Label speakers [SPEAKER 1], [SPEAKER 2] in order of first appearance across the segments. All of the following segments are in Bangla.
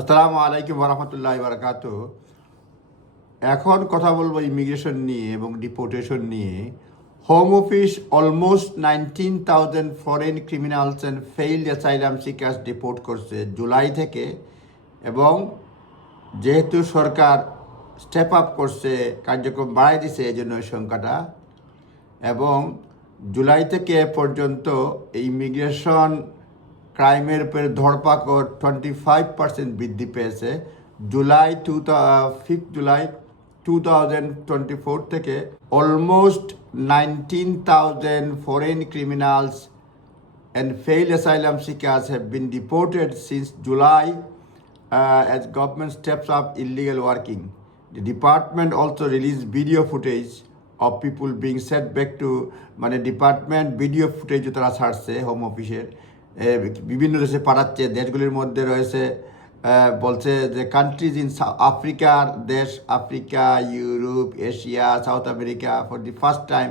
[SPEAKER 1] আসসালামু আলাইকুম রহমতুল্লাহ বারকাত এখন কথা বলব ইমিগ্রেশন নিয়ে এবং ডিপোর্টেশন নিয়ে। Home Office almost nineteen thousand foreign criminals and failed asylum seekers deport করছে জুলাই থেকে এবং যেহেতু সরকার স্টেপ আপ করছে, কার্যক্রম বাড়াই দিছে এই জন্য সংখ্যাটা। এবং জুলাই থেকে পর্যন্ত ইমিগ্রেশন ক্রাইমের উপরে ধরপাকড় টোয়েন্টি ফাইভ পার্সেন্ট বৃদ্ধি পেয়েছে। July to fifth July two thousand twenty four থেকে almost nineteen thousand foreign criminals and fail asylum seekers have been deported since July as government steps of illegal working the department also release video footage of people being sent back to মানে ডিপার্টমেন্ট ভিডিও ফুটেজও তারা ছাড়ছে হোম অফিসের বিভিন্ন দেশে পাঠাচ্ছে, দেশগুলির মধ্যে রয়েছে বলছে যে কান্ট্রিজ ইন আফ্রিকার দেশ Africa Europe Asia South America for the first time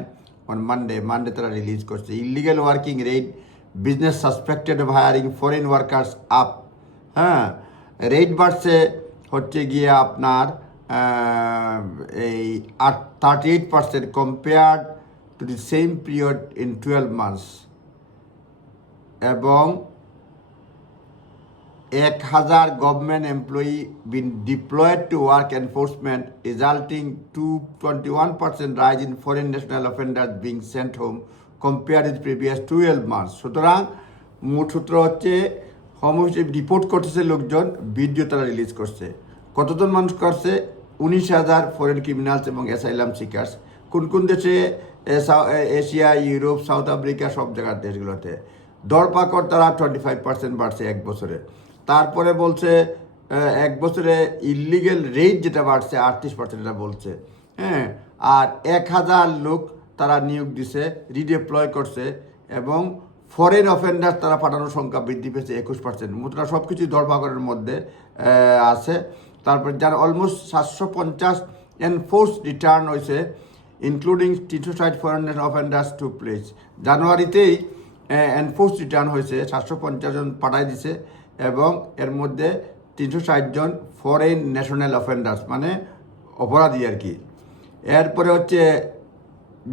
[SPEAKER 1] on Monday Monday তারা রিলিজ করছে। Illegal working rate business suspected of hiring foreign workers up হ্যাঁ রেট বাড়ছে হচ্ছে গিয়ে আপনার এই আট thirty eight percent compared to the same period in twelve months এবং এক হাজার government employee been deployed to work enforcement resulting to twenty one percent rise in foreign national offender being sent home compare with previous twelve months সুতরাং মোট সূত্র হচ্ছে হোম রিপোর্ট করতেছে লোকজন ভিডিও তারা রিলিজ করছে। কতজন মানুষ করছে? উনিশ হাজার ফরেন ক্রিমিনালস এবং অ্যাসাইলাম সিকার্স কোন কোন দেশে এশিয়া, ইউরোপ, সাউথ আফ্রিকা, সব জায়গার দেশগুলোতে। দরপাকড় তারা টোয়েন্টি ফাইভ পার্সেন্ট বাড়ছে এক বছরে। তারপরে বলছে এক বছরে ইলিগেল রেট যেটা বাড়ছে, আটত্রিশ পার্সেন্ট এটা বলছে। হ্যাঁ আর এক হাজার লোক তারা নিয়োগ দিছে রিডিপ্লয় করছে, এবং ফরেন অফেন্ডার তারা পাঠানোর সংখ্যা বৃদ্ধি পেয়েছে একুশ পার্সেন্ট মোটরা সব কিছুই ধরপাকড়ের মধ্যে আছে। তারপর যার অলমোস্ট সাতশো পঞ্চাশ এনফোর্স রিটার্ন হয়েছে ইনক্লুডিং তিনশো ষাট ফরেন অফেন্ডার্স টু প্লেস জানুয়ারিতেই এনফোর্স রিটার্ন হয়েছে, সাতশো পঞ্চাশ জন পাঠাই দিছে এবং এর মধ্যে তিনশো ষাট জন ফরেন ন্যাশনাল অফেন্ডার্স মানে অপরাধী আর কি। এরপরে হচ্ছে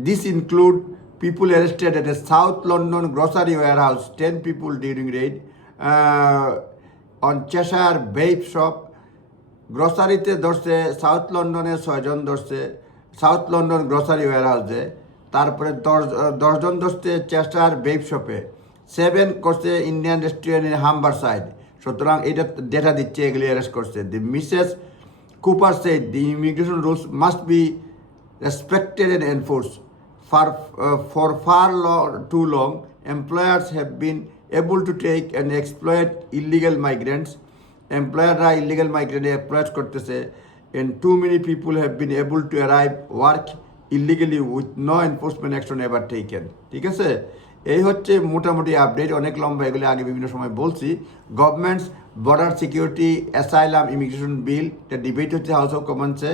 [SPEAKER 1] this include people arrested at a South London grocery warehouse ten people during raid on Cheshire vape shop গ্রসারিতে ধরছে সাউথ লন্ডনে ছয়জন ধরছে সাউথ লন্ডন গ্রসারি ওয়ার হাউসে তারপরে দশ দশজন দোস্তে চেস্টার বেব শপে। সেভেন করছে Indian restaurant in Humberside. সুতরাং এটা ডেটা দিচ্ছে, এগুলি অ্যারেস্ট করছে। The Mrs Cooper set the immigration rules must be respected and enforce far for far law too long employers have been able to take and exploited illegal migrants এমপ্লয়াররা illegal মাইগ্রেন্টে এমপ্লয়েড করতেছে and too many people have been able to arrive work illegally with no enforcement action ever taken. ঠিক আছে? এই হচ্ছে মোটামুটি আপডেট অনেক লম্বা, এগুলি আগে বিভিন্ন সময় বলছি। Government's border security asylum immigration bill এটা ডিবেট হচ্ছে হাউস অফ কমন্সে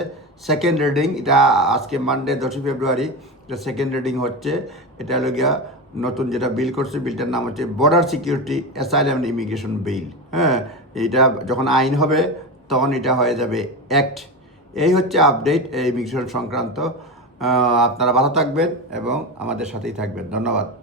[SPEAKER 1] সেকেন্ড রিডিং এটা আজকে মানডে দশই ফেব্রুয়ারি এটা সেকেন্ড রিডিং হচ্ছে। এটা হলো গিয়া নতুন যেটা বিল করছে বিলটার নাম হচ্ছে border security asylum immigration bill হ্যাঁ এটা যখন আইন হবে, তখন এটা হয়ে যাবে অ্যাক্ট এই হচ্ছে আপডেট এই ইমিগ্রেশন সংক্রান্ত। আপনারা ভালো থাকবেন এবং আমাদের সাথেই থাকবেন। ধন্যবাদ।